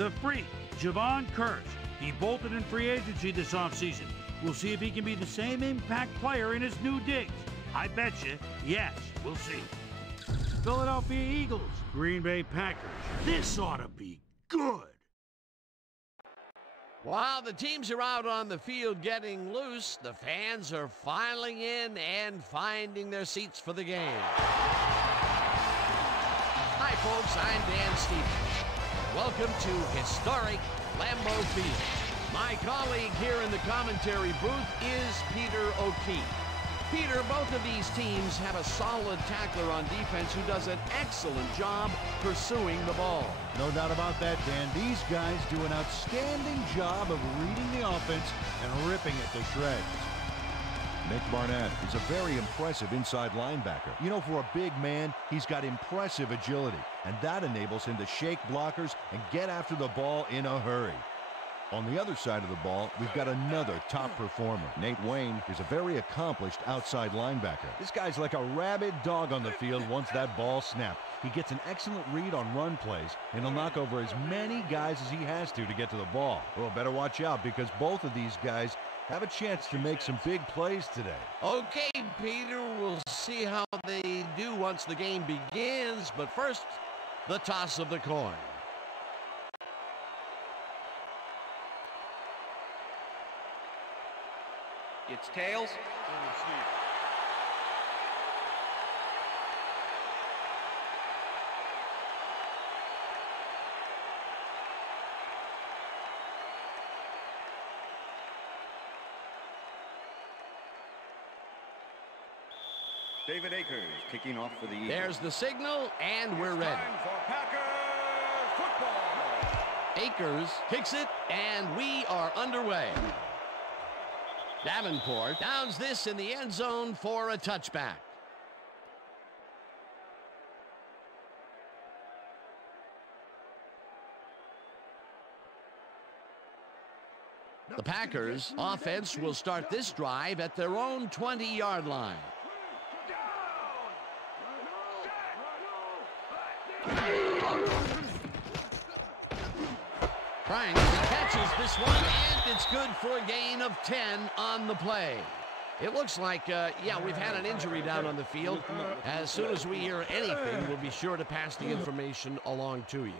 The freak, Javon Curse. He bolted in free agency this offseason. We'll see if he can be the same impact player in his new digs. I bet you, yes, we'll see. Philadelphia Eagles, Green Bay Packers. This ought to be good. While the teams are out on the field getting loose, the fans are filing in and finding their seats for the game. Hi, folks. I'm Dan Stevens. Welcome to historic Lambeau Field. My colleague here in the commentary booth is Peter O'Keefe. Peter, both of these teams have a solid tackler on defense who does an excellent job pursuing the ball. No doubt about that, Dan. These guys do an outstanding job of reading the offense and ripping it to shreds. Nick Barnett is a very impressive inside linebacker. You know, for a big man, he's got impressive agility, and that enables him to shake blockers and get after the ball in a hurry. On the other side of the ball, we've got another top performer. Nate Wayne is a very accomplished outside linebacker. This guy's like a rabid dog on the field once that ball snapped. He gets an excellent read on run plays, and he'll knock over as many guys as he has to get to the ball. Well, better watch out because both of these guys have a chance to make some big plays today. Okay, Peter, we'll see how they do once the game begins, but first, the toss of the coin. It's tails. David Akers kicking off for the Eagles. There's the signal, and we're ready. Time for Packer football. Akers kicks it, and we are underway. Davenport downs this in the end zone for a touchback. The Packers offense will start this drive at their own 20-yard line. Franks catches this one, and it's good for a gain of 10 on the play. It looks like, yeah, we've had an injury down on the field. As soon as we hear anything, we'll be sure to pass the information along to you.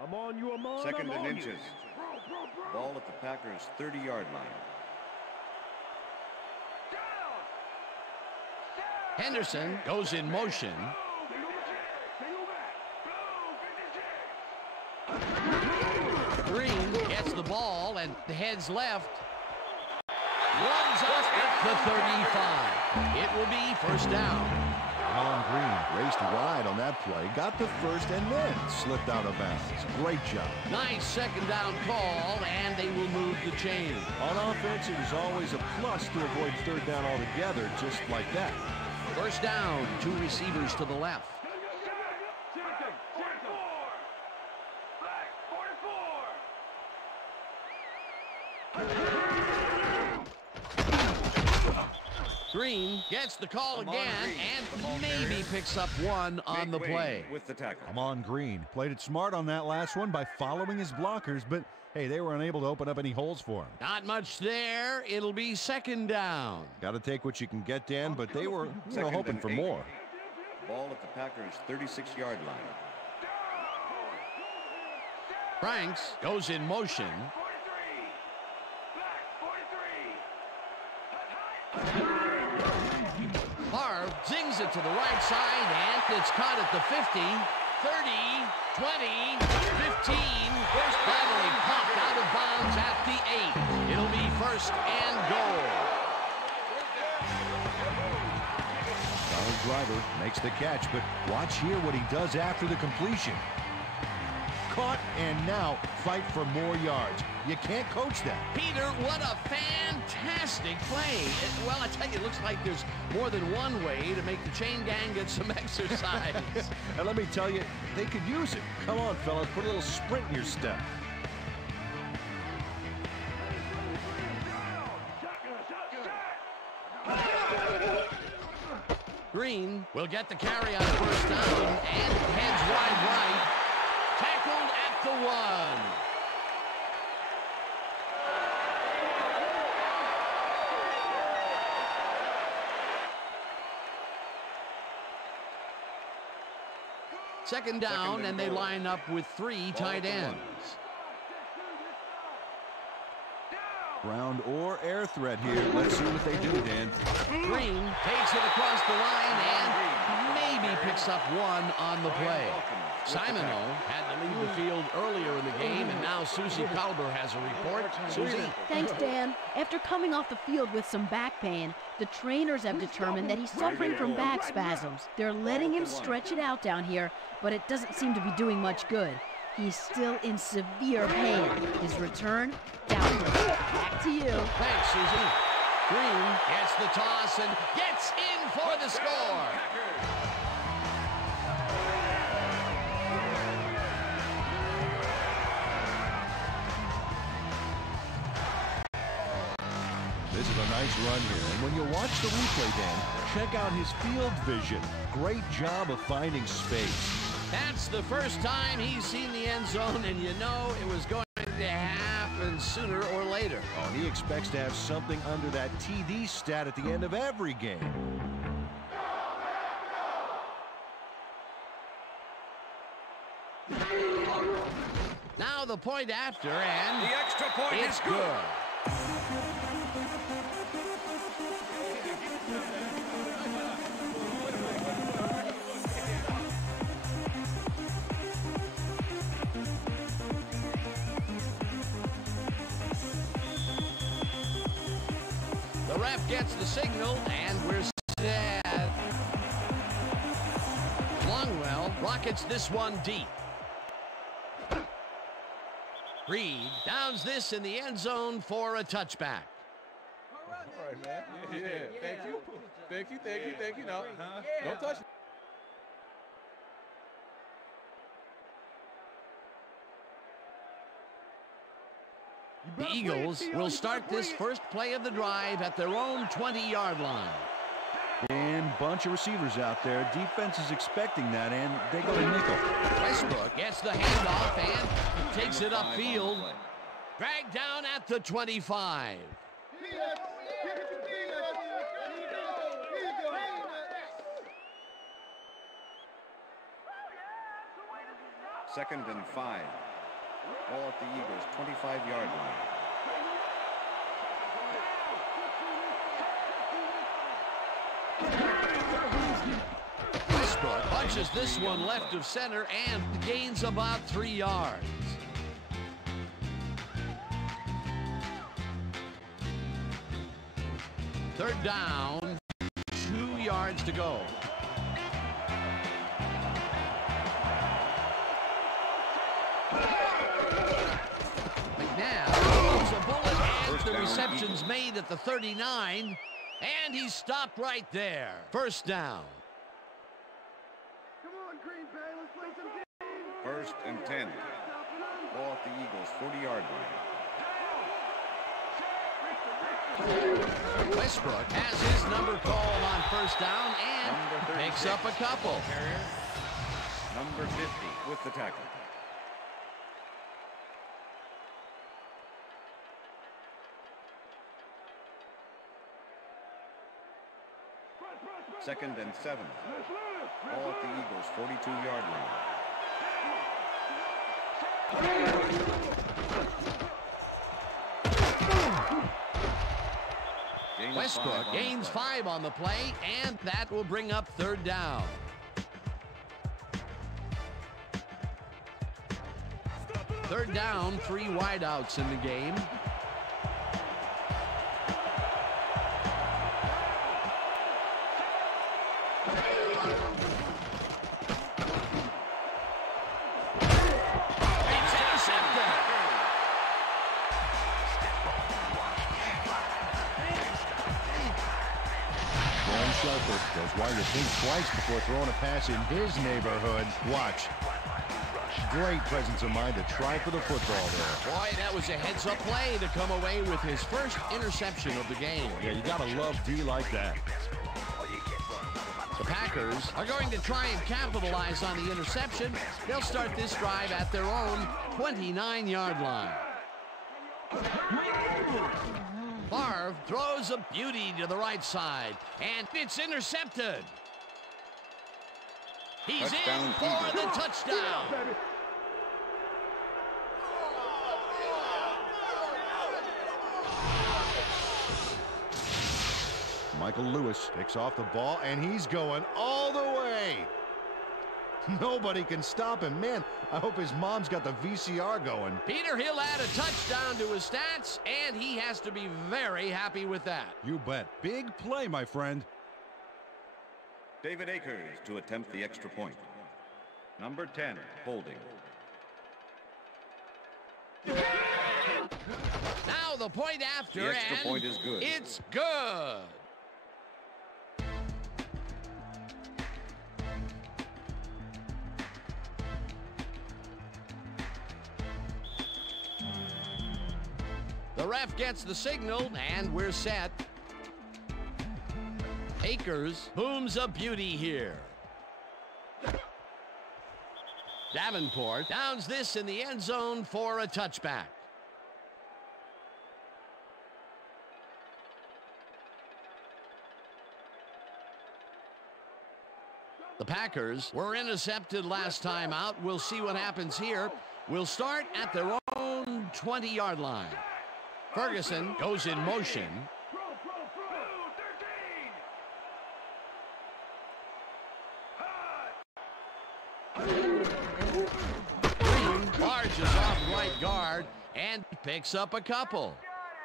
I'm on you, I'm on. Second I'm and on inches. You. Ball at the Packers' 30-yard line. Henderson goes in motion. Green gets the ball and heads left. Runs up at the 35. It will be first down. Colin Green raced wide on that play, got the first, and then slipped out of bounds. Great job. Nice second down call, and they will move the chain. On offense, it was always a plus to avoid third down altogether, just like that. First down, two receivers to the left. Green gets the call again and maybe picks up one on the play. With the tackle. Come on, Green. Played it smart on that last one by following his blockers, but hey, they were unable to open up any holes for him. Not much there. It'll be second down. Got to take what you can get, Dan, but they were Second hoping and for 8. more. Ball at the Packers' 36-yard line. Franks goes in motion. Favre zings it to the right side, and it's caught at the 50, 30, 20, 15. Finally popped out of bounds at the 8. It'll be first and goal. Donald Driver makes the catch, but watch here what he does after the completion. Caught, and now fight for more yards. You can't coach that. Peter, what a fantastic play. Well, I tell you, it looks like there's more than one way to make the chain gang get some exercise. And let me tell you, they could use it. Come on, fellas, put a little sprint in your step. Green Green will get the carry on first down and heads wide right. Tackled at the 1. Second down, and they line up with 3 tight ends. Ground or air threat here. Let's see what they do, Dan. Green takes it across the line and maybe picks up 1 on the play. Simoneau had to leave the field earlier in the game, and now Susie Kalber has a report. Susie? Thanks, Dan. After coming off the field with some back pain, the trainers have determined that he's suffering from back spasms. They're letting him stretch it out down here, but it doesn't seem to be doing much good. He's still in severe pain. His return, doubtful. Back to you. Thanks, Susie. Green gets the toss and gets in for the score. This is a nice run here. And when you watch the replay, Dan, check out his field vision. Great job of finding space. That's the first time he's seen the end zone, and you know it was going to happen sooner or later. Oh, he expects to have something under that TD stat at the end of every game. Now the point after, and The extra point it's is good. The ref gets the signal, and we're set. Longwell rockets this one deep. Reed downs this in the end zone for a touchback. All right, man. Yeah. Thank you. Thank you. Thank you. Thank you. No, don't touch it. The Eagles will start this first play of the drive at their own 20-yard line. And bunch of receivers out there. Defense is expecting that, and they go to nickel. Westbrook gets the handoff and takes it upfield. Dragged down at the 25. Second and 5. Ball at the Eagles' 25-yard line. Westbrook punches this one left of center and gains about 3 yards. Third down, 2 yards to go. McNabb throws a bullet, and the reception's made at the 39, and he's stopped right there. First down. First and 10. Ball at the Eagles' 40-yard line. Westbrook has his number called on first down and picks up a couple. Number 50 with the tackle. Second and 7. Ball at the Eagles' 42-yard line. Westbrook gains 5 on the play, and that will bring up third down. Third down, 3 wideouts in the game. That's why you think twice before throwing a pass in his neighborhood. Watch. Great presence of mind to try for the football there. Boy, that was a heads-up play to come away with his first interception of the game. Yeah, you gotta love D like that. The Packers are going to try and capitalize on the interception. They'll start this drive at their own 29-yard line. Favre throws a beauty to the right side, and it's intercepted. He's in for the touchdown. Michael Lewis picks off the ball, and he's going all the way. Nobody can stop him. Man, I hope his mom's got the VCR going. Peter, he'll add a touchdown to his stats, and he has to be very happy with that. You bet. Big play, my friend. David Akers to attempt the extra point. Number 10, holding. Now the point after, The extra and point is good. It's good. The ref gets the signal, and we're set. Akers booms a beauty here. Davenport downs this in the end zone for a touchback. The Packers were intercepted last time out. We'll see what happens here. We'll start at their own 20-yard line. Ferguson goes in motion. Barges off right guard and picks up a couple.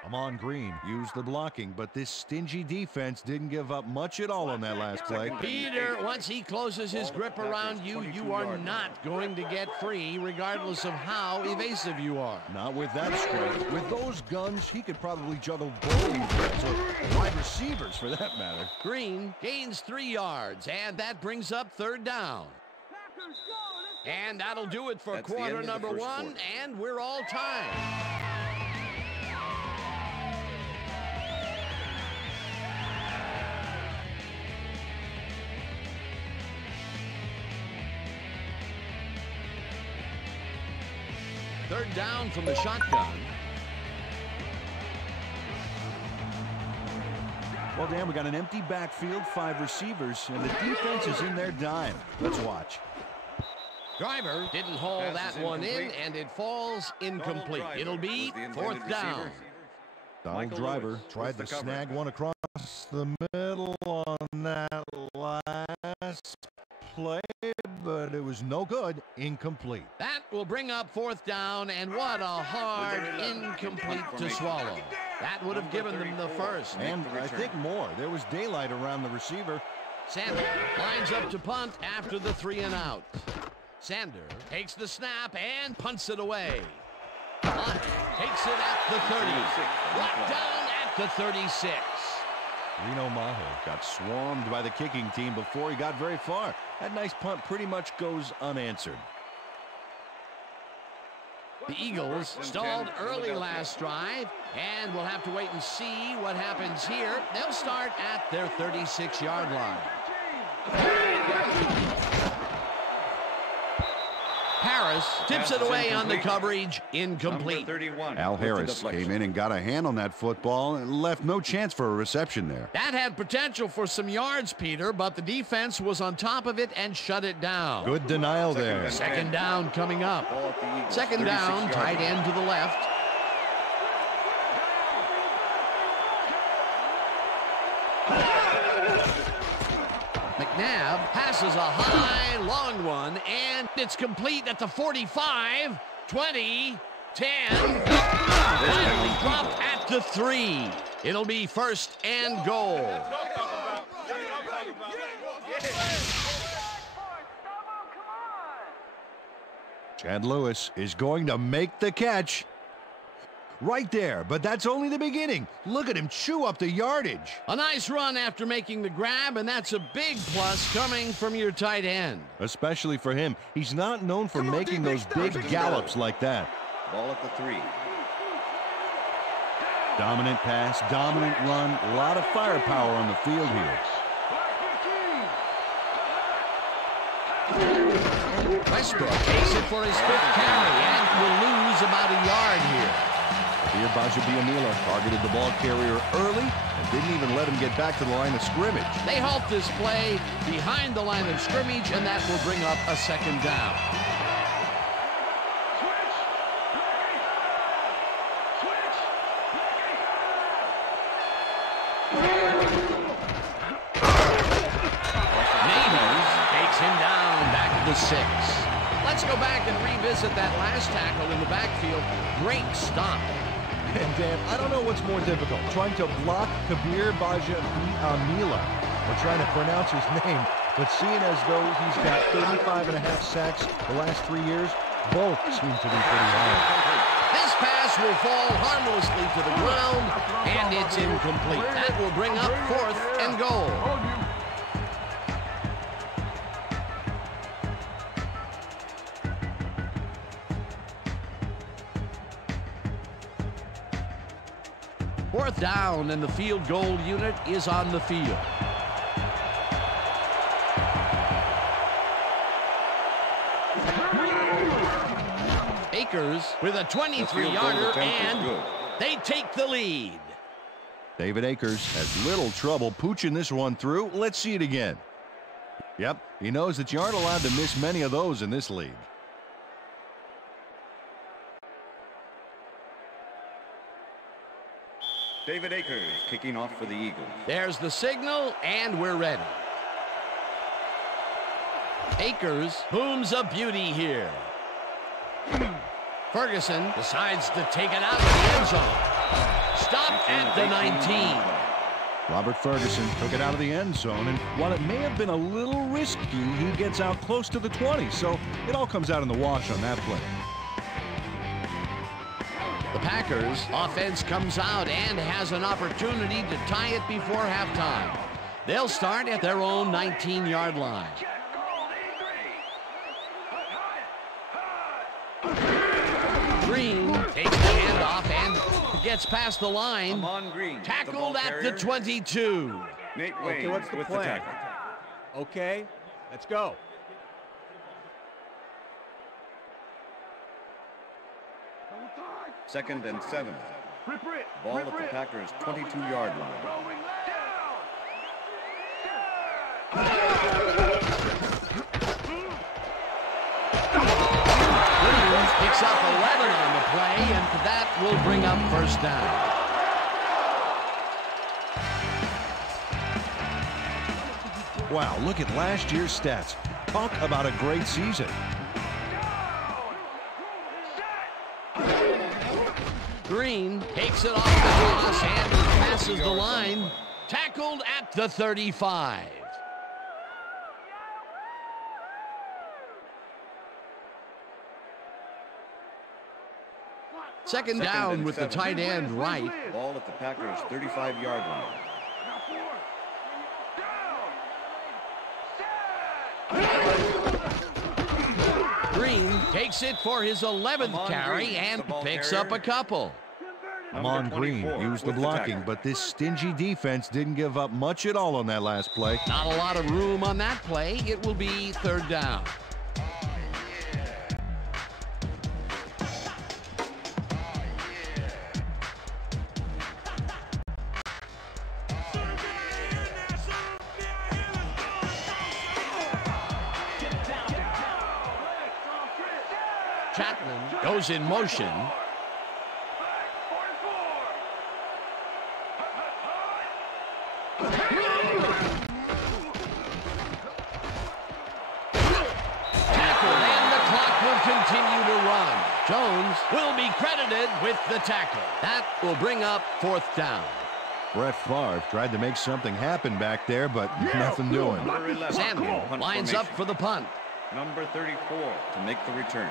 Amon Green used the blocking, but this stingy defense didn't give up much at all on that last play. Peter, once he closes his grip around you, you are not going to get free, regardless of how evasive you are. Not with that strength. With those guns, he could probably juggle bowling threats or wide receivers for that matter. Green gains 3 yards, and that brings up third down. And that'll do it for quarter number 1, and we're all tied. Third down from the shotgun. Well, Dan, we got an empty backfield, 5 receivers, and the defense is in their dime. Let's watch. Driver didn't haul that one in, and it falls incomplete. It'll be fourth down. Donald Driver tried to snag one across the middle on that last play, but it was no good. Incomplete. That will bring up fourth down, and what a hard incomplete to swallow. That would have given them the first. And I think more. There was daylight around the receiver. Sander lines up to punt after the 3 and out. Sander takes the snap and punts it away. Hunt takes it at the 30. Brought down at the 36. Reno Maho got swarmed by the kicking team before he got very far. That nice punt pretty much goes unanswered. The Eagles stalled early last drive, and we'll have to wait and see what happens here. They'll start at their 36-yard line. Harris tips it away on the coverage, incomplete. Al Harris came in and got a hand on that football and left no chance for a reception there. That had potential for some yards, Peter, but the defense was on top of it and shut it down. Good denial there. Second down coming up. Second down, tight end to the left. McNabb passes a high, long one, and it's complete at the 45, 20, 10. Finally dropped at the 3. It'll be first and goal. Chad Lewis is going to make the catch. Right there, but that's only the beginning. Look at him chew up the yardage. A nice run after making the grab, and that's a big plus coming from your tight end. Especially for him. He's not known for making those big gallops like that. Ball at the 3. Dominant pass, dominant run, a lot of firepower on the field here. Westbrook takes it for his 5th carry and will lose about a yard here. Biamila targeted the ball carrier early and didn't even let him get back to the line of scrimmage. They halt this play behind the line of scrimmage, and that will bring up a 2nd down. Neighbors takes him down back to the 6. Let's go back and revisit that last tackle in the backfield. Great stop. And Dan, I don't know what's more difficult, trying to block Biamila, or trying to pronounce his name, but seeing as though he's got 35.5 sacks the last 3 years, both seem to be pretty high. This pass will fall harmlessly to the ground, and it's incomplete. That will bring up 4th and goal. 4th down, and the field goal unit is on the field. Akers with a 23-yarder, and they take the lead. David Akers has little trouble pooching this one through. Let's see it again. Yep, he knows that you aren't allowed to miss many of those in this league. David Akers kicking off for the Eagles. There's the signal, and we're ready. Akers booms a beauty here. Ferguson decides to take it out of the end zone. Stopped at the 19. Robert Ferguson took it out of the end zone, and while it may have been a little risky, he gets out close to the 20, so it all comes out in the wash on that play. The Packers offense comes out and has an opportunity to tie it before halftime. They'll start at their own 19-yard line. Green takes the handoff and gets past the line. Tackled at the 22. Nate Okay, Wayne what's the with plan? the tackle. Okay, let's go. Second and 7. Ball at the Packers' 22-yard line. Williams picks up 11 on the play, and that will bring up 1st down. Wow, look at last year's stats. Talk about a great season. Green takes it off the cross and passes the line. Tackled at the 35. Second down with the tight end right. Ball at the Packers' 35-yard line. Green takes it for his 11th carry and picks up a couple. Amon Green used the blocking, but this stingy defense didn't give up much at all on that last play. Not a lot of room on that play. It will be 3rd down. Chapman goes in motion. Tackle, and the clock will continue to run. Jones will be credited with the tackle. That will bring up 4th down. Brett Favre tried to make something happen back there, but nothing doing. Samuel lines up for the punt. Number 34 to make the return.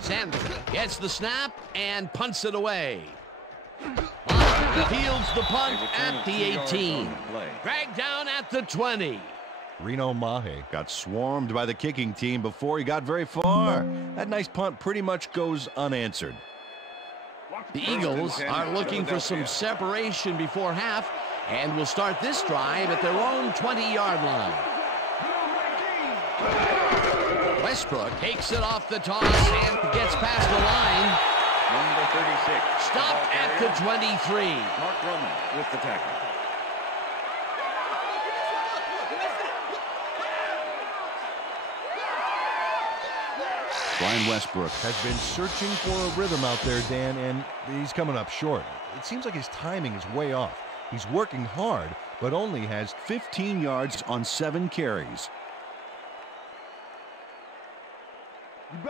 Samuel gets the snap and punts it away. Fields the punt at the 18. Dragged down at the 20. Reno Mahe got swarmed by the kicking team before he got very far. That nice punt pretty much goes unanswered. The Eagles are looking for some separation before half, and will start this drive at their own 20-yard line. Westbrook takes it off the toss and gets past the line. Number 36. Stopped at the 23. Mark Roman with the tackle. Brian Westbrook has been searching for a rhythm out there, Dan, and he's coming up short. It seems like his timing is way off. He's working hard, but only has 15 yards on 7 carries.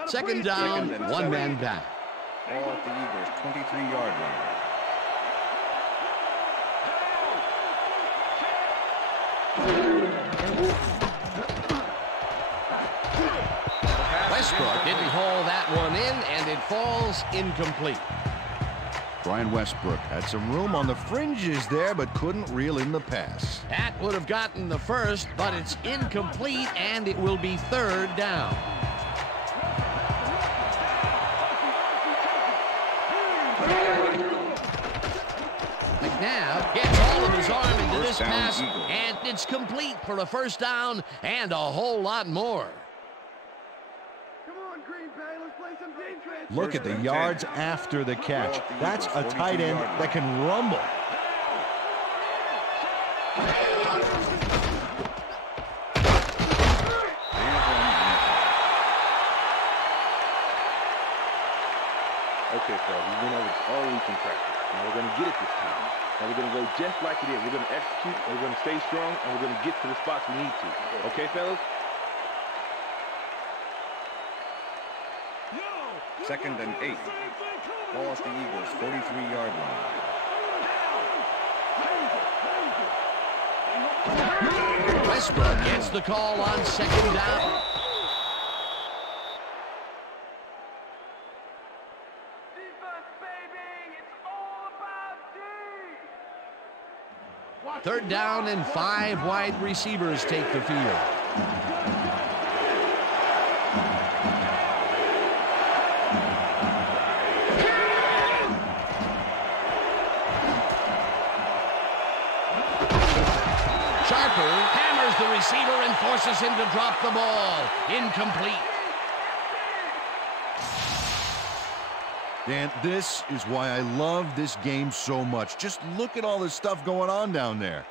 Second down, one man back. Ball at the Eagles' 23-yard line. Westbrook didn't haul that one in, and it falls incomplete. Brian Westbrook had some room on the fringes there, but couldn't reel in the pass. That would have gotten the first, but it's incomplete, and it will be third down. McNabb gets all of his arm into this pass, and it's complete for a first down and a whole lot more. Look at the yards after the catch. That's a tight end that can rumble. Okay, fellas, we've been over this all week in practice. Now we're going to get it this time. Now we're going to go just like it is. We're going to execute, and we're going to stay strong, and we're going to get to the spots we need to. Okay, fellas? Second and 8. Ball at the Eagles' 43-yard line. Westbrook gets the call on second down. Third down and 5 wide receivers take the field. Hammers the receiver and forces him to drop the ball. Incomplete. Dan, this is why I love this game so much. Just look at all this stuff going on down there.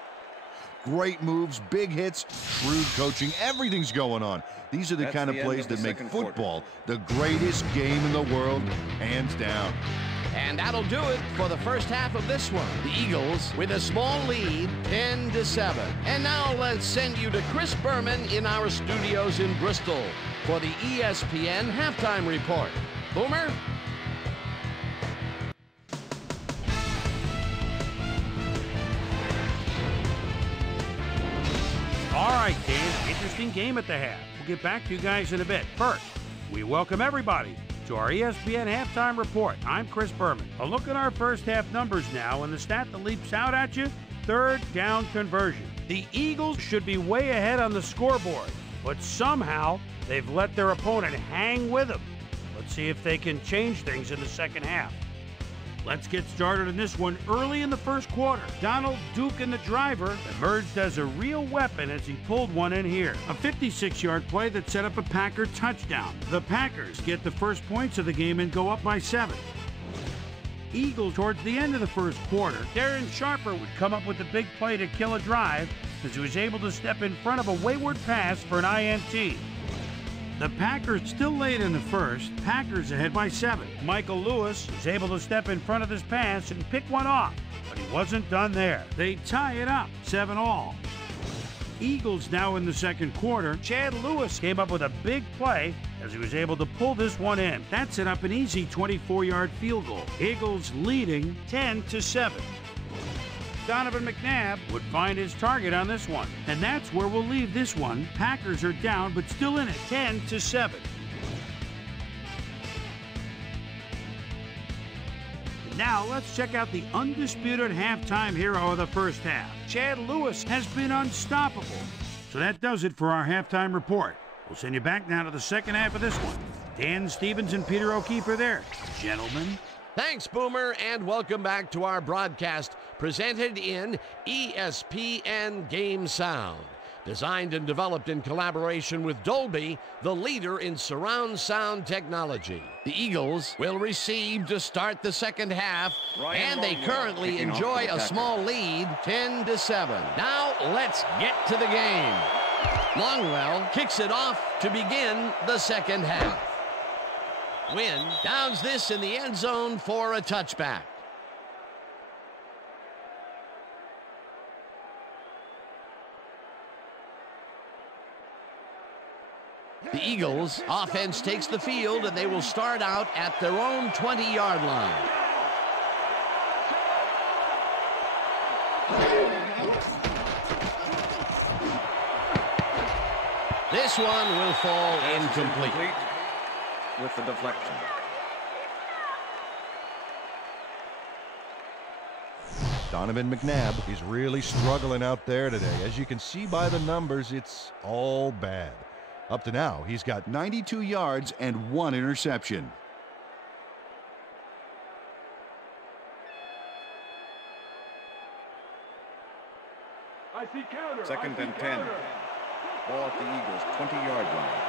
Great moves, big hits, shrewd coaching, everything's going on. These are the kind of plays that make football the greatest game in the world, hands down. And that'll do it for the first half of this one. The Eagles with a small lead, 10-7. And now let's send you to Chris Berman in our studios in Bristol for the ESPN Halftime Report. Boomer? All right, Dan, interesting game at the half. We'll get back to you guys in a bit. First, we welcome everybody to our ESPN Halftime Report. I'm Chris Berman. A look at our first half numbers now, and the stat that leaps out at you, third down conversion. The Eagles should be way ahead on the scoreboard, but somehow they've let their opponent hang with them. Let's see if they can change things in the second half. Let's get started in this one early in the first quarter. Donald Duke and the driver emerged as a real weapon as he pulled one in here. A 56-yard play that set up a Packer touchdown. The Packers get the first points of the game and go up by 7. Eagles towards the end of the first quarter. Darren Sharper would come up with a big play to kill a drive as he was able to step in front of a wayward pass for an INT. The Packers still late in the first. Packers ahead by 7. Michael Lewis was able to step in front of this pass and pick one off, but he wasn't done there. They tie it up, 7-all. Eagles now in the second quarter. Chad Lewis came up with a big play as he was able to pull this one in. That set up an easy 24-yard field goal. Eagles leading 10-7. Donovan McNabb would find his target on this one. And that's where we'll leave this one. Packers are down, but still in it, 10-7. Now let's check out the undisputed halftime hero of the first half. Chad Lewis has been unstoppable. So that does it for our halftime report. We'll send you back now to the second half of this one. Dan Stevens and Peter O'Keefe are there. Gentlemen. Thanks, Boomer, and welcome back to our broadcast presented in ESPN Game Sound. Designed and developed in collaboration with Dolby, the leader in surround sound technology. The Eagles will receive to start the second half, and they currently enjoy a small lead, 10-7. Now let's get to the game. Longwell kicks it off to begin the second half. Wynn downs this in the end zone for a touchback. The Eagles offense takes the field, and they will start out at their own 20-yard line. This one will fall incomplete. With the deflection. Donovan McNabb is really struggling out there today. As you can see by the numbers, it's all bad. Up to now, he's got 92 yards and 1 interception. I see counter. Second and 10. Ball at the Eagles' 20-yard line.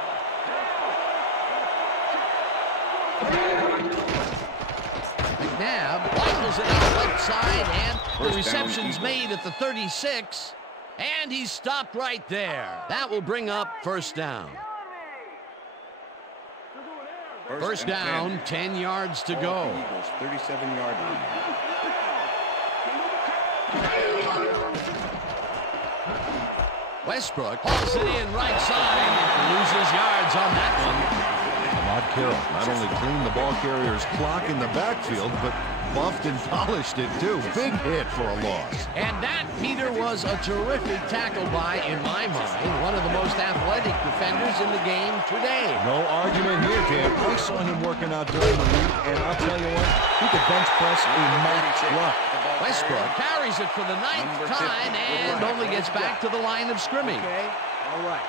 McNabb rifles it out left side, and the reception's made at the 36. And he's stopped right there. That will bring up first down. First down, 10 yards to go. Eagles 37-yard line. Westbrook hauls it in right side and loses yards on that one. Ahmad Carroll not only cleaned the ball carrier's clock in the backfield, but buffed and polished it too. Big hit for a loss. And that, Peter, was a terrific tackle by, in my mind, one of the most athletic defenders in the game today. No argument here, Dan. I saw him working out during the week, and I'll tell you what, he could bench press a Max Luck. Westbrook carries it for the 9th time and only gets back to the line of scrimmage. Okay, all right.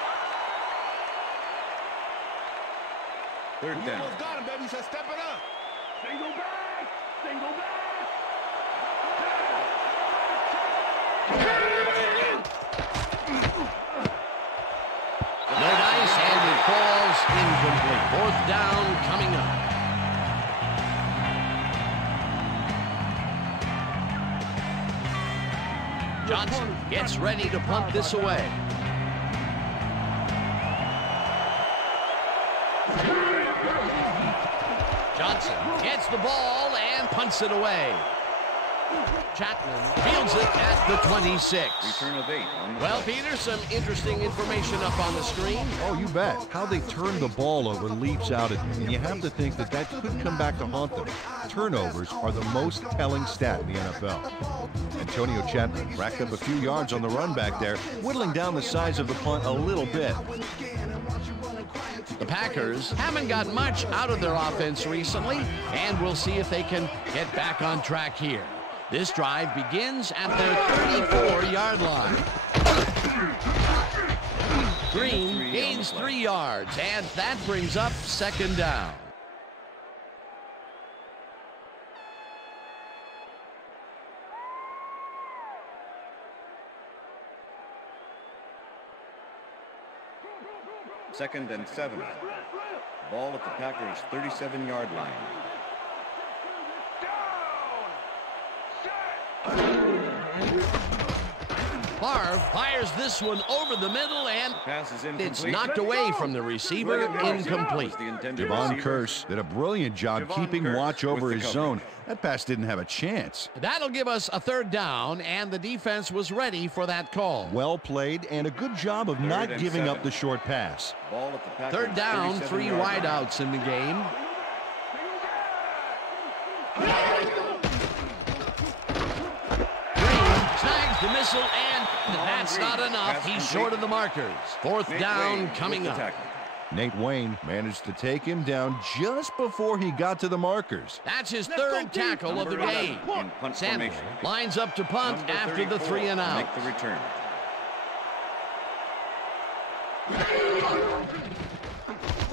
Third down. Got him, baby. Said step it up. Single back. Single back. No dice, and it falls incomplete. Fourth down coming up. Johnson gets ready to punt this away. Johnson gets the ball and punts it away. Chapman fields it at the 26. Return of 8. Well, Peter, some interesting information up on the screen. Oh, you bet. How they turn the ball over leaps out at you, and you have to think that that could come back to haunt them. Turnovers are the most telling stat in the NFL. Antonio Chapman racked up a few yards on the run back there, whittling down the size of the punt a little bit. The Packers haven't got much out of their offense recently, and we'll see if they can get back on track here. This drive begins at their 34-yard line. Green gains 3 yards, and that brings up second down. Second and 7. Ball at the Packers' 37-yard line. Favre fires this one over the middle, and Pass is it's incomplete. knocked away from the receiver, incomplete. Javon Curse did a brilliant job keeping watch over his zone. That pass didn't have a chance. That'll give us a third down, and the defense was ready for that call. Well played, and a good job of not and giving 7. up the short pass. Ball at the Packers' Third down, 3 37-yard line. wideouts in the game. Snags the missile, and that's not enough. He's short of the markers. Fourth down coming up. Nate Wayne managed to take him down just before he got to the markers. That's his third tackle of the game. In punt Sandler formation. lines up to punt Number after the 34 3 and out. Make the return.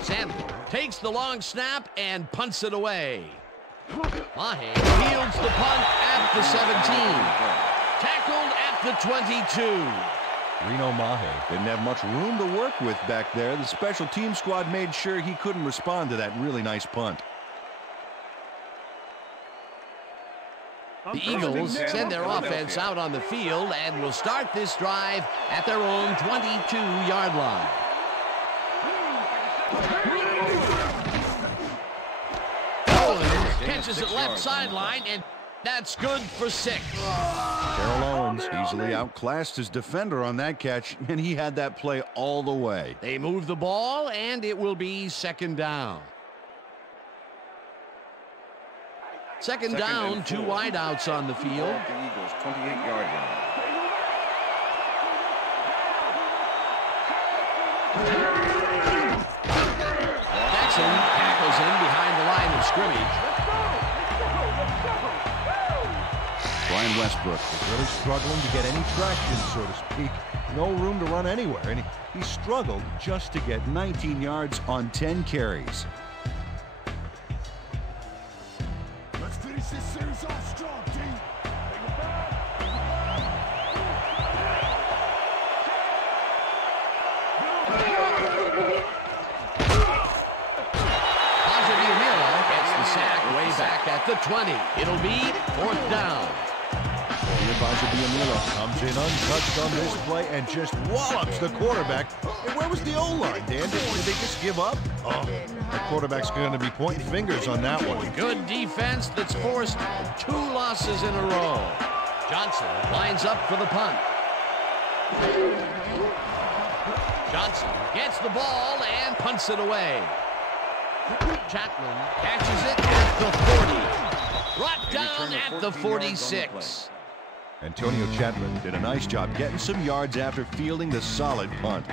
Sandler takes the long snap and punts it away. Mahe fields the punt at the 17. Tackled at the 22. Reno Mahe didn't have much room to work with back there. The special team squad made sure he couldn't respond to that really nice punt. The Eagles send their offense out on the field and will start this drive at their own 22-yard line. Owens catches it left sideline, and that's good for 6. Terrell Owens easily outclassed his defender on that catch, and he had that play all the way. They move the ball, and it will be 2nd down. Second down, 2 wideouts on the field. The Eagles' 28-yard line. Jackson tackles him behind the line of scrimmage. Brian Westbrook is really struggling to get any traction, so to speak. No room to run anywhere, and he struggled just to get 19 yards on 10 carries. Let's finish this series off strong, team. Gets the sack way back at the 20. It'll be 4th down. Biamila comes in untouched on this play and just wallops the quarterback. And where was the O-line, Dan? Did they just give up? Oh, the quarterback's going to be pointing fingers on that one. Good defense that's forced 2 losses in a row. Johnson lines up for the punt. Johnson gets the ball and punts it away. Chapman catches it at the 40. Brought down at the 46. Antonio Chapman did a nice job getting some yards after fielding the solid punt.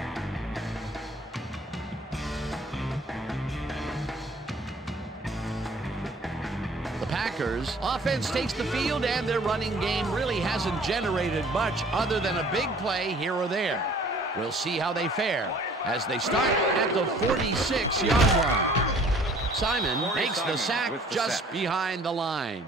The Packers offense takes the field, and their running game really hasn't generated much other than a big play here or there. We'll see how they fare as they start at the 46-yard line. Simon makes the sack just behind the line.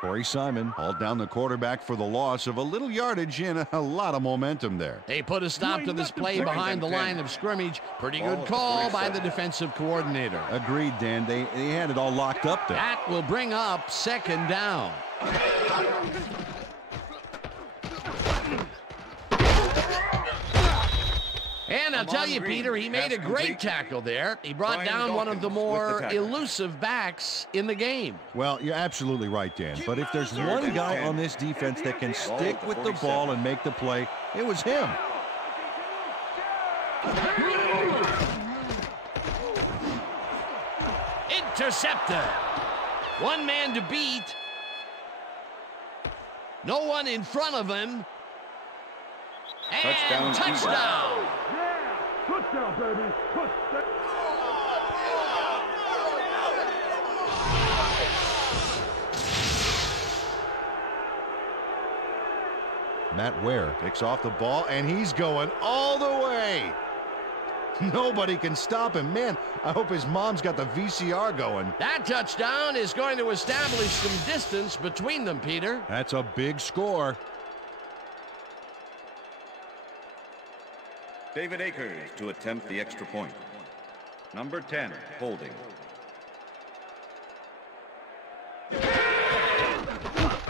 Corey Simon hauled down the quarterback for the loss of a little yardage and a lot of momentum there. They put a stop to this play behind the line of scrimmage. Pretty good call by the defensive coordinator. Agreed, Dan. They had it all locked up there. That will bring up 2nd down. And I'll tell you, Peter, he made a great tackle there. He brought down one of the more elusive backs in the game. Well, you're absolutely right, Dan. But if there's one guy on this defense that can stick with the ball and make the play, it was him. Intercepted. One man to beat. No one in front of him. And touchdown. Touchdown, baby. Touchdown. Matt Ware picks off the ball, and he's going all the way. Nobody can stop him. Man, I hope his mom's got the VCR going. That touchdown is going to establish some distance between them, Peter. That's a big score. David Akers to attempt the extra point. Number 10, holding.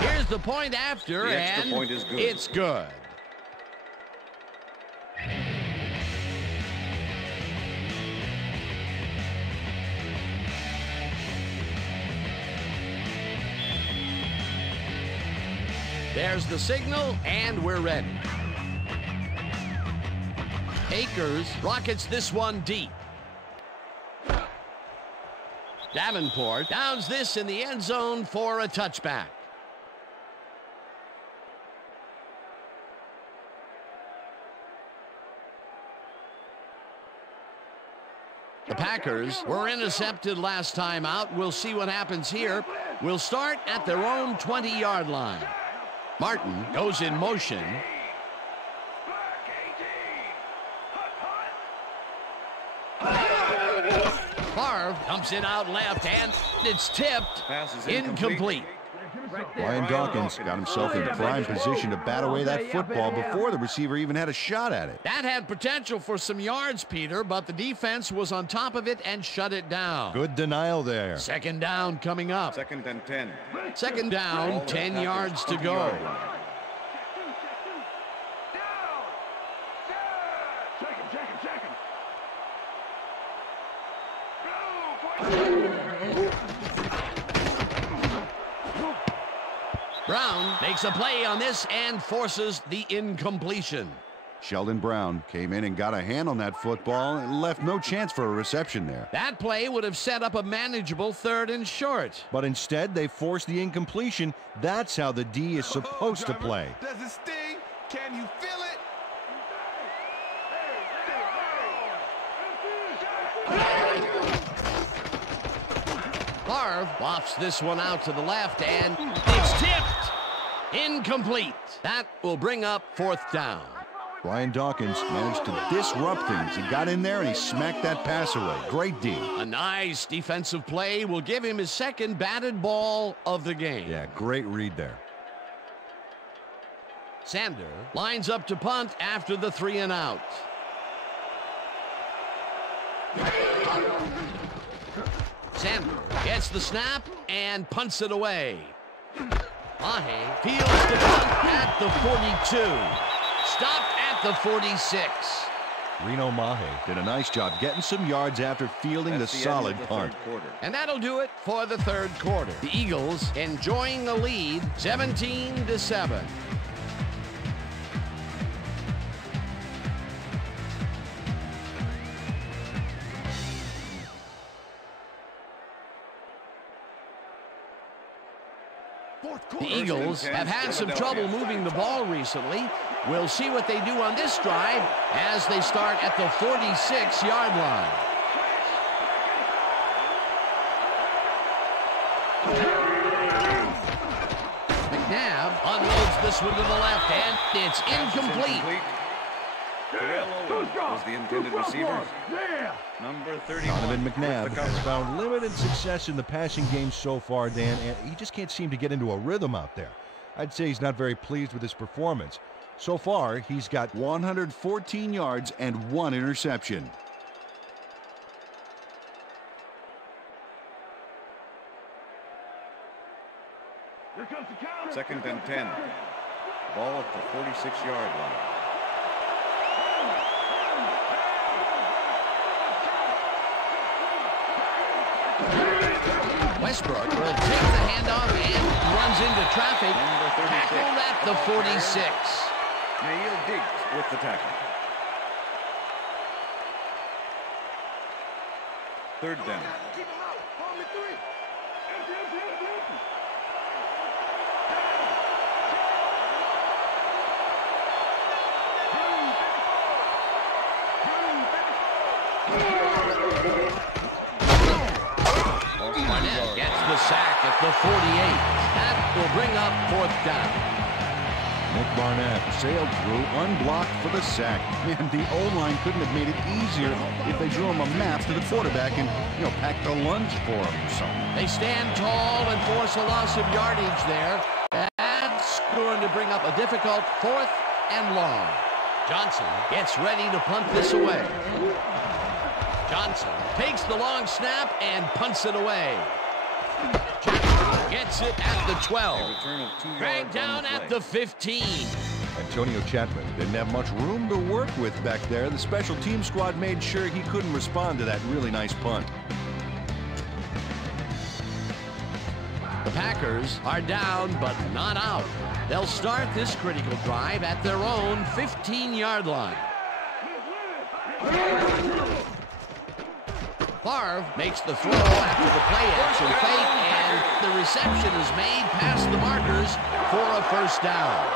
Here's the point after, The extra and point is good. It's good. There's the signal, and we're ready. Akers rockets this one deep. Davenport downs this in the end zone for a touchback. The Packers were intercepted last time out. We'll see what happens here. We'll start at their own 20-yard line. Martin goes in motion. Favre Favre dumps it out left, and it's tipped. Pass is Incomplete. Ryan Dawkins got himself in prime position to bat away that football before the receiver even had a shot at it. That had potential for some yards, Peter, but the defense was on top of it and shut it down. Good denial there. Second down coming up. 2nd and 10. Second down, 10 yards to go. Brown makes a play on this and forces the incompletion. Sheldon Brown came in and got a hand on that football and left no chance for a reception there. That play would have set up a manageable 3rd and short. But instead, they forced the incompletion. That's how the D is supposed to play. Does it sting? Can you feel it? Favre lofts this one out to the left, and it's tipped. Incomplete. That will bring up 4th down. Ryan Dawkins managed to disrupt things. He got in there and he smacked that pass away. Great D. A nice defensive play will give him his 2nd batted ball of the game. Yeah, great read there. Sander lines up to punt after the 3 and out. Sander gets the snap and punts it away. Mahe fields the punt at the 42. Stopped at the 46. Reno Mahe did a nice job getting some yards after fielding the solid punt. And that'll do it for the 3rd quarter. The Eagles enjoying the lead, 17-7. The Eagles have had some trouble moving the ball recently. We'll see what they do on this drive as they start at the 46-yard line. McNabb unloads this one to the left, and it's incomplete. Was the intended receiver. Number 31. Donovan McNabb has found limited success in the passing game so far, Dan, and he just can't seem to get into a rhythm out there. I'd say he's not very pleased with his performance. So far, he's got 114 yards and 1 interception. Here comes the counter. 2nd and 10. Ball at the 46-yard line. Westbrook will take the handoff and runs into traffic. Tackled at the 46. Nail Diggs with the tackle. 3rd down. Keep him out. Hold me 3. Empty. Barnett gets the sack at the 48. That will bring up 4th down. Nick Barnett sailed through, unblocked for the sack. Man, the O-line couldn't have made it easier if they drew him a map to the quarterback and, packed a lunch for him or something. They stand tall and force a loss of yardage there. That's going to bring up a difficult 4th and long. Johnson gets ready to punt this away. Johnson takes the long snap and punts it away. Chapman gets it at the 12. Dragged down at the 15. Antonio Chapman didn't have much room to work with back there. The special team squad made sure he couldn't respond to that really nice punt. The Packers are down but not out. They'll start this critical drive at their own 15-yard line. Favre makes the throw after the play-action fake, and the reception is made past the markers for a 1st down.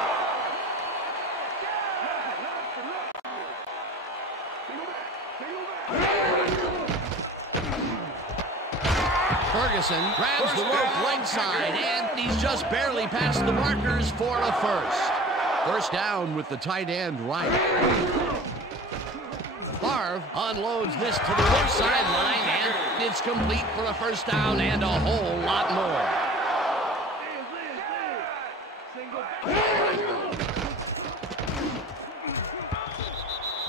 Ferguson grabs the rope right side, and he's just barely past the markers for a 1st. 1st down with the tight end right. Favre unloads this to the left sideline, and it's complete for a first down and a whole lot more.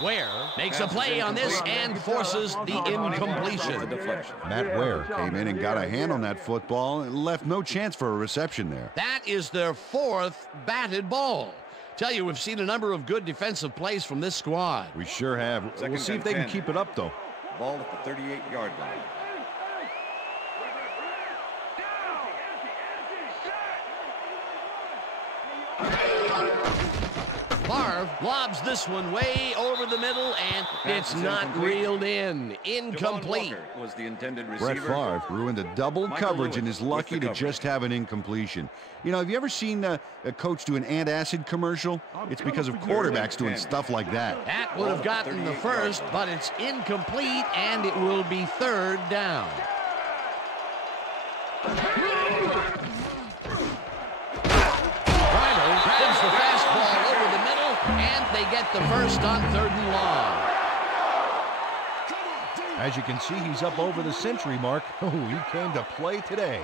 Ware makes a play on this and forces the incompletion. Matt Ware came in and got a hand on that football and left no chance for a reception there. That is their 4th batted ball. Tell you, we've seen a number of good defensive plays from this squad. We sure have. We'll see if they can keep it up, though. Ball at the 38-yard line. Favre lobs this one way over the middle, and it's not reeled in. Incomplete. Was the intended receiver. Brett Favre ruined a double coverage and is lucky to just have an incompletion. You know, have you ever seen a coach do an antacid commercial? It's because of quarterbacks doing stuff like that. That would have gotten the first, but it's incomplete, and it will be 3rd down. Grabs the fastball over the middle, and they get the first on 3rd and long. As you can see, he's up over the century mark. Oh, he came to play today.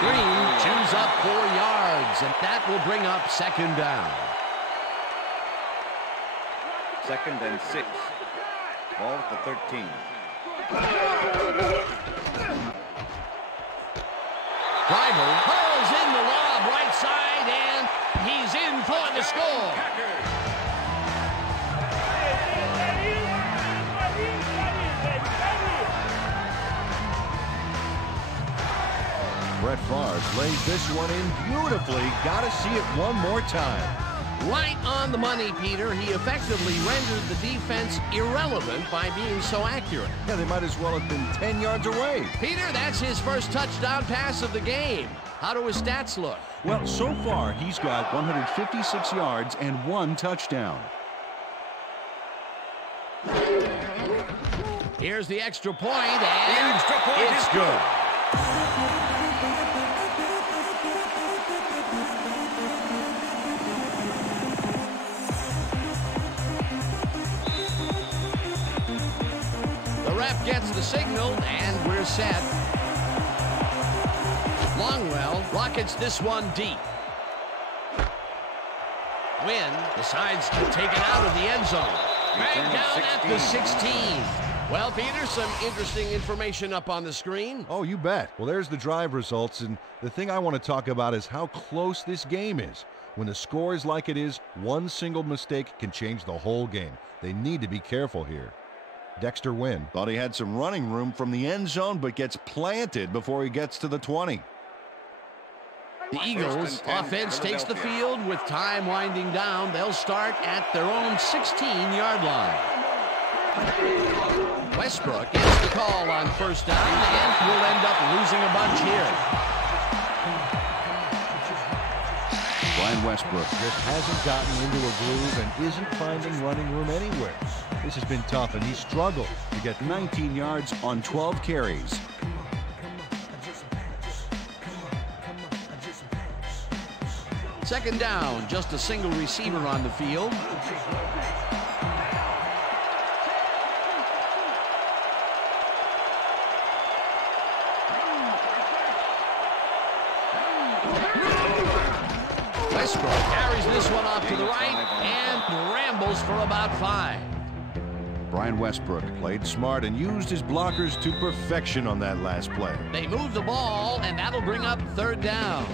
Green chews up 4 yards, and that will bring up 2nd down. 2nd and 6. Ball at the 13. Driver hurls in the lob right side, and he's in for the score. Brett Favre lays this one in beautifully. Got to see it one more time. Right on the money, Peter. He effectively rendered the defense irrelevant by being so accurate. Yeah, they might as well have been 10 yards away. Peter, that's his first touchdown pass of the game. How do his stats look? Well, so far, he's got 156 yards and 1 touchdown. Here's the extra point, and it's good. Ref gets the signal, and we're set. Longwell rockets this one deep. Wynn decides to take it out of the end zone. Dragged down at the 16. Well, Peter, some interesting information up on the screen. Oh, you bet. Well, there's the drive results, and the thing I want to talk about is how close this game is. When the score is like it is, one single mistake can change the whole game. They need to be careful here. Dexter Wynn. Thought he had some running room from the end zone, but gets planted before he gets to the 20. The Eagles offense takes the field with time winding down. They'll start at their own 16-yard line. Westbrook gets the call on 1st down and will end up losing a bunch here. Brian Westbrook just hasn't gotten into a groove and isn't finding running room anywhere. This has been tough, and he struggled to get 19 yards on 12 carries. Second down, just a single receiver on the field. Westbrook carries this one off to the right and rambles for about 5. Brian Westbrook played smart and used his blockers to perfection on that last play. They move the ball, and that'll bring up 3rd down.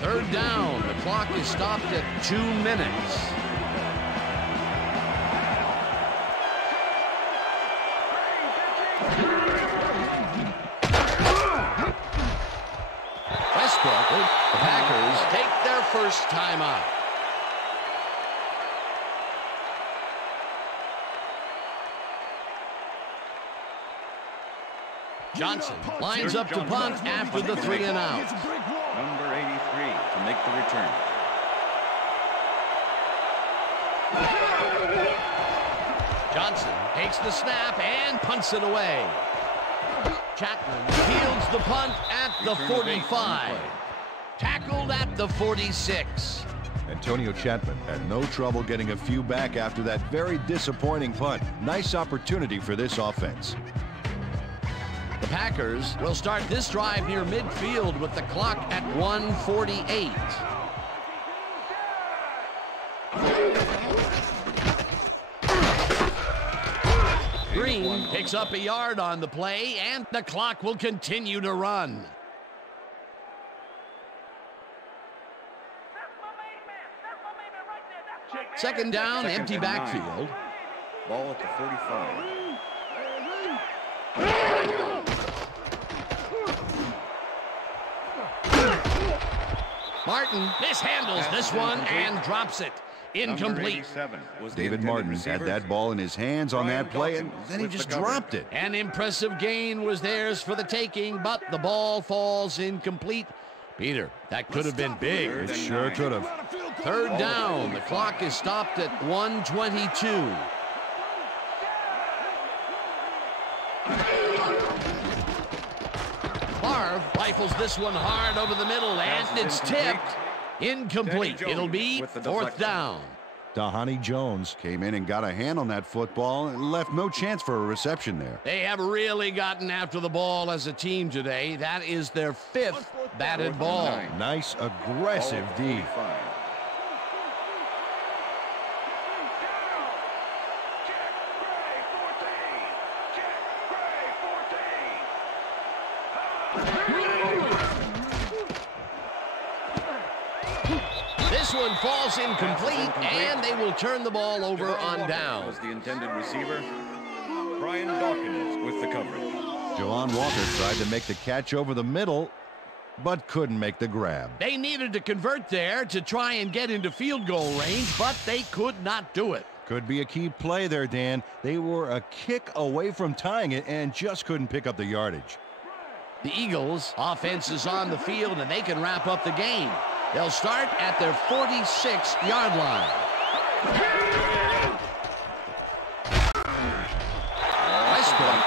Third down. The clock is stopped at 2 minutes. Westbrook. The Packers take their first timeout. Johnson lines up to punt after the 3-and-out. Number 83 to make the return. Johnson takes the snap and punts it away. Chapman fields the punt at the 45. Tackled at the 46. Antonio Chapman had no trouble getting a few back after that very disappointing punt. Nice opportunity for this offense. The Packers will start this drive near midfield with the clock at 1:48. Green picks up a yard on the play, and the clock will continue to run. Second down, empty backfield. Ball at the 45. Martin mishandles this one and drops it. Incomplete. David Martin had that ball in his hands on that play, and then he just dropped it. An impressive gain was theirs for the taking, but the ball falls incomplete. Peter, that could have been big. It sure could have. Third down. The clock is stopped at 1:22. Favre rifles this one hard over the middle, and it's tipped. Incomplete. It'll be fourth down. Dahani Jones came in and got a hand on that football and left no chance for a reception there. They have really gotten after the ball as a team today. That is their fifth batted ball. Nice aggressive D. This one falls incomplete, and they will turn the ball over on down. Was the intended receiver. Brian Dawkins with the coverage. Jawan Walker tried to make the catch over the middle, but couldn't make the grab. They needed to convert there to try and get into field goal range, but they could not do it. Could be a key play there, Dan. They were a kick away from tying it and just couldn't pick up the yardage. The Eagles' offense is on the field, and they can wrap up the game. They'll start at their 46-yard line. Westbrook.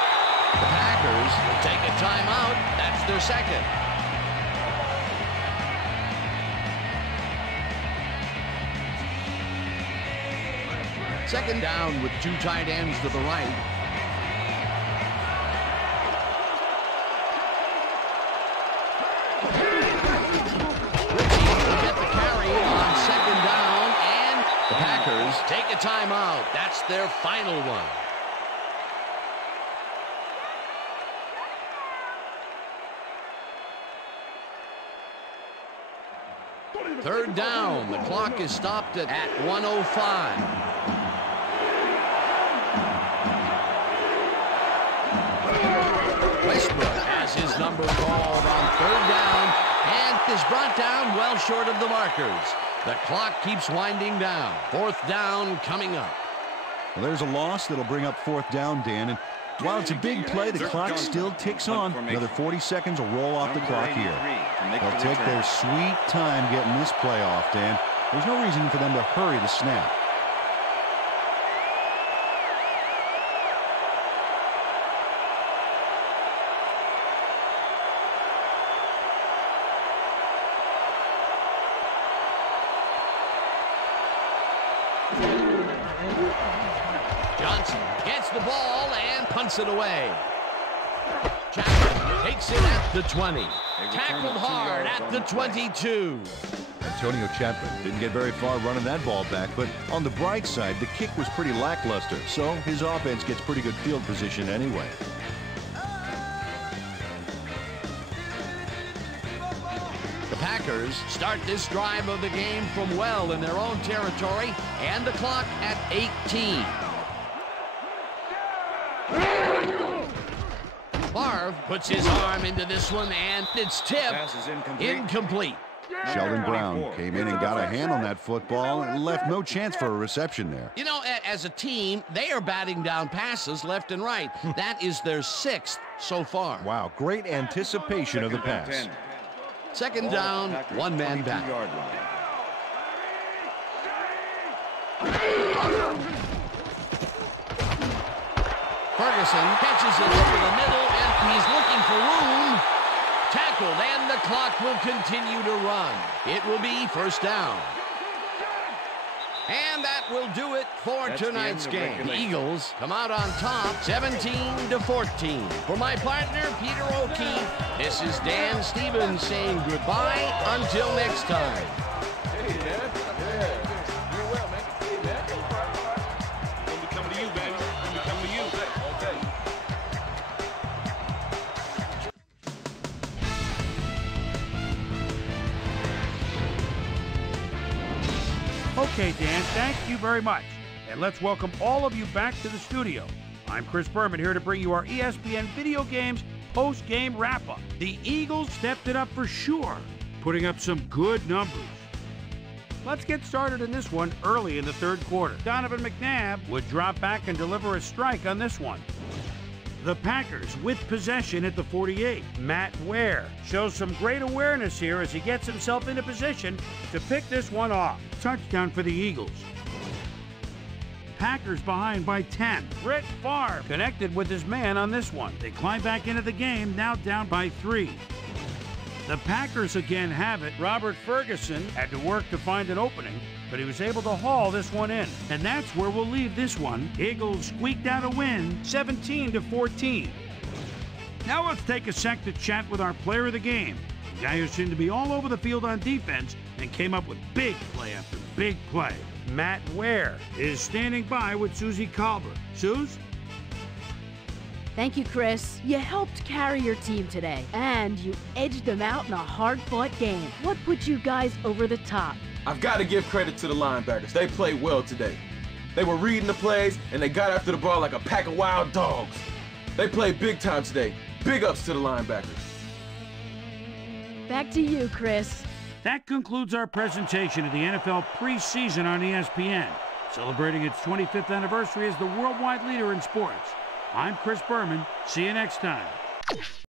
The Packers will take a timeout. That's their second. Second down with two tight ends to the right. Take a timeout. That's their final one. Third down. The clock is stopped at 1:05. Westbrook has his number called on third down and is brought down well short of the markers. The clock keeps winding down. Fourth down coming up. Well, there's a loss that'll bring up fourth down, Dan. And while it's a big play, the clock still ticks on. Another 40 seconds will roll off the clock here. They'll take their sweet time getting this play off, Dan. There's no reason for them to hurry the snap. Johnson gets the ball and punts it away. Chapman takes it at the 20. Tackled hard at the 22. Antonio Chapman didn't get very far running that ball back, but on the bright side, the kick was pretty lackluster, so his offense gets pretty good field position anyway. The Packers start this drive of the game from well in their own territory, and the clock at 18. Favre puts his arm into this one, and it's tipped. Incomplete. Sheldon Brown came in and got a hand on that football and left no chance for a reception there. You know, as a team, they are batting down passes left and right. That is their 6th so far. Wow, great anticipation of the pass. Second down, one man back. Ferguson catches it over the middle, and he's looking the clock will continue to run. It will be first down. And that will do it for tonight's game. The Eagles come out on top, 17-14. For my partner, Peter O'Keefe, this is Dan Stevens saying goodbye until next time. Hey, man. Yeah. You're well, man. Hey, man. We'll be coming to you, baby. We'll be coming to you. Okay, Dan, thank you very much. And let's welcome all of you back to the studio. I'm Chris Berman here to bring you our ESPN Video Games post-game wrap-up. The Eagles stepped it up for sure, putting up some good numbers. Let's get started in this one early in the third quarter. Donovan McNabb would drop back and deliver a strike on this one. The Packers with possession at the 48. Matt Ware shows some great awareness here as he gets himself into position to pick this one off. Touchdown for the Eagles. Packers behind by 10. Brett Favre connected with his man on this one. They climb back into the game, now down by 3. The Packers again have it. Robert Ferguson had to work to find an opening, but he was able to haul this one in. And that's where we'll leave this one. Eagles squeaked out a win, 17-14. Now let's take a sec to chat with our player of the game, the guy who seemed to be all over the field on defense and came up with big play after big play. Matt Ware is standing by with Susie Colbert. Suze? Thank you, Chris. You helped carry your team today, and you edged them out in a hard-fought game. What put you guys over the top? I've got to give credit to the linebackers. They played well today. They were reading the plays, and they got after the ball like a pack of wild dogs. They played big time today. Big ups to the linebackers. Back to you, Chris. That concludes our presentation of the NFL preseason on ESPN, celebrating its 25th anniversary as the worldwide leader in sports. I'm Chris Berman. See you next time.